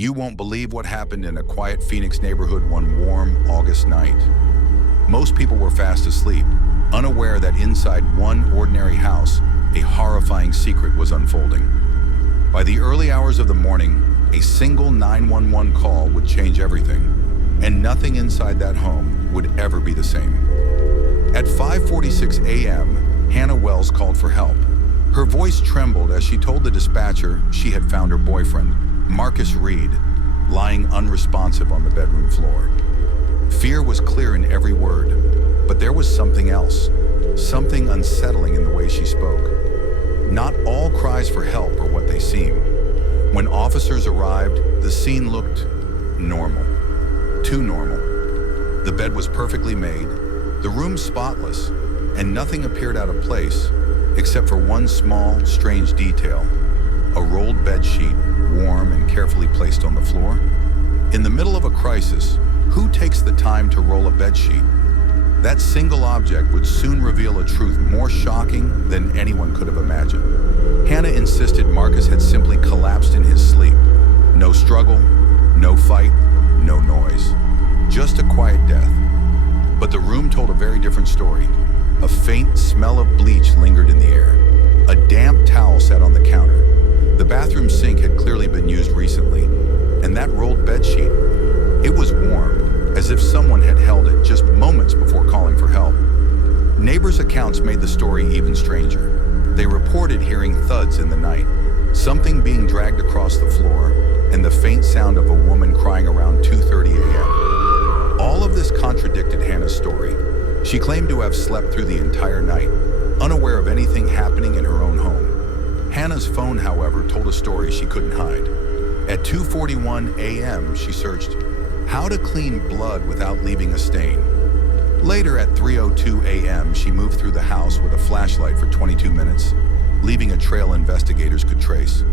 You won't believe what happened in a quiet Phoenix neighborhood one warm August night. Most people were fast asleep, unaware that inside one ordinary house, a horrifying secret was unfolding. By the early hours of the morning, a single 911 call would change everything, and nothing inside that home would ever be the same. At 5:46 a.m., Hannah Wells called for help. Her voice trembled as she told the dispatcher she had found her boyfriend, Marcus Reed, lying unresponsive on the bedroom floor. Fear was clear in every word, but there was something else, something unsettling in the way she spoke. Not all cries for help are what they seem. When officers arrived, the scene looked normal, too normal. The bed was perfectly made, the room spotless, and nothing appeared out of place except for one small, strange detail: a rolled bedsheet, warm and carefully placed on the floor. In the middle of a crisis, who takes the time to roll a bedsheet? That single object would soon reveal a truth more shocking than anyone could have imagined. Hannah insisted Marcus had simply collapsed in his sleep. No struggle, no fight, no noise. Just a quiet death. But the room told a very different story. A faint smell of bleach lingered in the air. A damp towel sat on the counter. The bathroom sink had clearly been used recently. And that rolled bedsheet, it was warm, as if someone had held it just moments before calling for help. Neighbors' accounts made the story even stranger. They reported hearing thuds in the night, something being dragged across the floor, and the faint sound of a woman crying around 2:30 a.m. All of this contradicted Hannah's story. She claimed to have slept through the entire night, unaware of anything happening in her own home. Hannah's phone, however, told a story she couldn't hide. At 2:41 a.m., she searched, "How to clean blood without leaving a stain." Later, at 3:02 a.m., she moved through the house with a flashlight for 22 minutes, leaving a trail investigators could trace.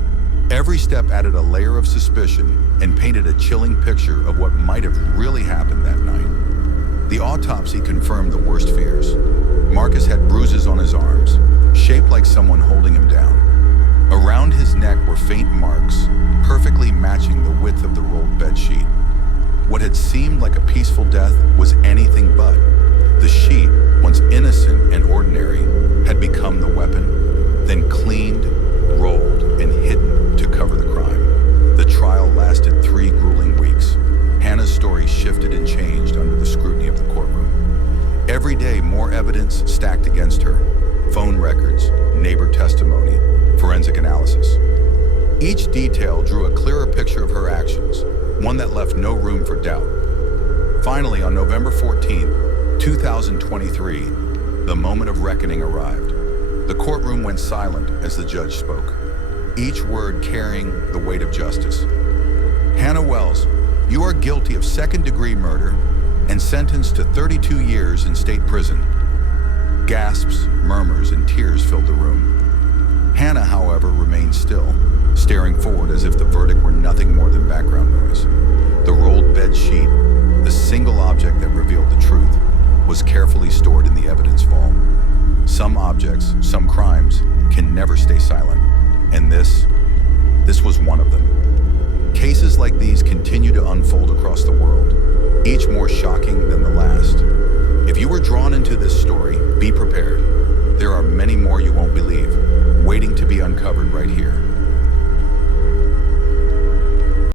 Every step added a layer of suspicion and painted a chilling picture of what might have really happened that night. The autopsy confirmed the worst fears. Marcus had bruises on his arms, shaped like someone holding him down. Around his neck were faint marks, perfectly matching the width of the rolled bedsheet. What had seemed like a peaceful death was anything but. The sheet, once innocent and ordinary, had become the weapon, then cleaned, rolled, and hidden to cover the crime. The trial lasted 3 grueling weeks. Hannah's story shifted and changed under the scrutiny of the courtroom. Every day, more evidence stacked against her: phone records, neighbor testimony, forensic analysis. Each detail drew a clearer picture of her actions, one that left no room for doubt. Finally, on November 14, 2023, the moment of reckoning arrived. The courtroom went silent as the judge spoke, each word carrying the weight of justice. "Hannah Wells, you are guilty of second-degree murder and sentenced to 32 years in state prison." Gasps, murmurs, and tears filled the room. Hannah, however, remained still, staring forward as if the verdict were nothing more than background noise. The rolled bedsheet, the single object that revealed the truth, was carefully stored in the evidence vault. Some objects, some crimes, can never stay silent, and this was one of them. Cases like these continue to unfold across the world, each more shocking than the last. If you were drawn into this story, be prepared. There are many more you won't believe, waiting to be uncovered right here.